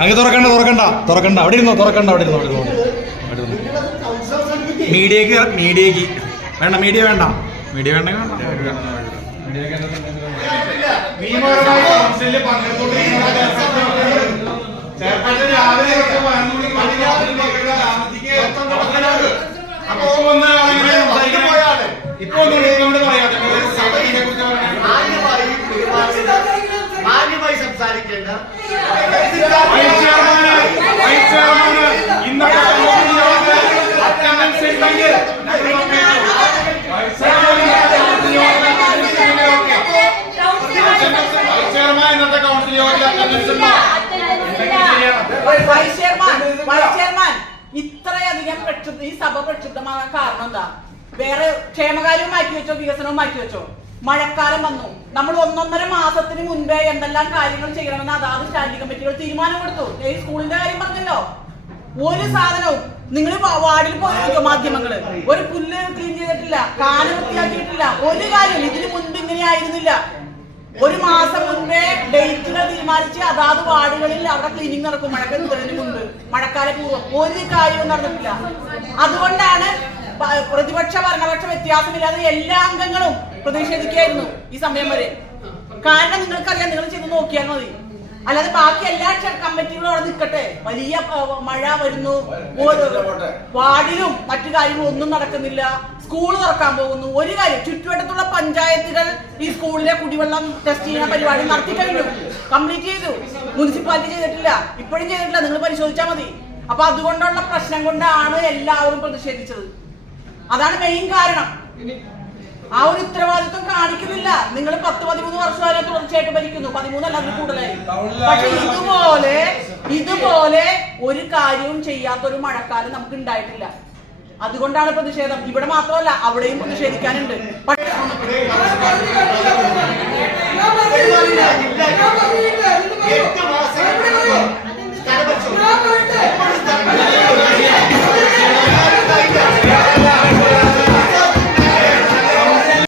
അങ്ങ് തുറക്കണ്ട അവിടെ ഇരുന്നോ മീഡിയക്ക് വേണ്ട മീഡിയ വേണ്ട മാന്യമായി സംസാരിക്കേണ്ട ഇത്രയധികം ഈ സഭ പ്രക്ഷുബ്ധമാകാൻ കാരണം എന്താ? വേറെ ക്ഷേമകാര്യവും മാറ്റിവെച്ചോ, വികസനവും മാറ്റിവെച്ചോ? മഴക്കാലം വന്നു. നമ്മൾ 1.5 മാസത്തിന് മുൻപേ എന്തെല്ലാം കാര്യങ്ങൾ ചെയ്യണമെന്ന് അതാത് സ്റ്റാൻഡിംഗ് കമ്മിറ്റികൾ തീരുമാനമെടുത്തു. ഈ സ്കൂളിന്റെ കാര്യം പറഞ്ഞല്ലോ, ഒരു സാധനവും നിങ്ങൾ വാർഡിൽ പോയി മാധ്യമങ്ങള് ഒരു പുല്ല് ക്ലീൻ ചെയ്തിട്ടില്ല, കാല് വൃത്തിയാക്കിയിട്ടില്ല, ഒരു കാര്യം ഇതിനു മുൻപ് ഇങ്ങനെ ആയിരുന്നില്ല. 1 മാസം മുൻപേ ഡേറ്റുകൾ തീരുമാനിച്ച് അതാത് വാർഡുകളിൽ അവിടെ ക്ലീനിങ് നടക്കും. മഴക്കാലത്തിന് മുൻപ്, മഴക്കാലപൂർവ്വം ഒരു കാര്യവും നടന്നിട്ടില്ല. അതുകൊണ്ടാണ് പ്രതിപക്ഷ ഭരണപക്ഷ വ്യത്യാസമില്ലാതെ എല്ലാ അംഗങ്ങളും പ്രതിഷേധിക്കായിരുന്നു ഈ സമയം വരെ. കാരണം നിങ്ങൾക്കറിയാം, നിങ്ങൾ ചെയ്ത് നോക്കിയാൽ മതി. അല്ലാതെ ബാക്കി എല്ലാ കമ്മിറ്റികളും അവിടെ നിൽക്കട്ടെ, വലിയ മഴ വരുന്നു, വാർഡിലും മറ്റു കാര്യങ്ങളും ഒന്നും നടക്കുന്നില്ല. സ്കൂൾ തുറക്കാൻ പോകുന്നു, ഒരു കാര്യം. ചുറ്റുവട്ടത്തുള്ള പഞ്ചായത്തുകൾ ഈ സ്കൂളിലെ കുടിവെള്ളം ടെസ്റ്റ് ചെയ്യുന്ന പരിപാടി നടത്തി കഴിഞ്ഞു, കംപ്ലീറ്റ് ചെയ്തു. മുനിസിപ്പാലിറ്റി ചെയ്തിട്ടില്ല, ഇപ്പോഴും ചെയ്തിട്ടില്ല. നിങ്ങൾ പരിശോധിച്ചാൽ മതി. അപ്പൊ അതുകൊണ്ടുള്ള പ്രശ്നം കൊണ്ടാണ് എല്ലാവരും പ്രതിഷേധിച്ചത്. അതാണ് മെയിൻ കാരണം. ആ ഒരു ഉത്തരവാദിത്വം കാണിക്കുന്നില്ല. നിങ്ങൾ 10-13 വർഷമായാലും തുടർച്ചയായിട്ട് ഭരിക്കുന്നു, 13 അല്ല അതിൽ കൂടുതലായി. പക്ഷെ ഇതുപോലെ ഒരു കാര്യവും ചെയ്യാത്തൊരു മഴക്കാലം നമുക്ക് ഉണ്ടായിട്ടില്ല. അതുകൊണ്ടാണ് പ്രതിഷേധം. ഇവിടെ മാത്രമല്ല, അവിടെയും പ്രതിഷേധിക്കാനുണ്ട്.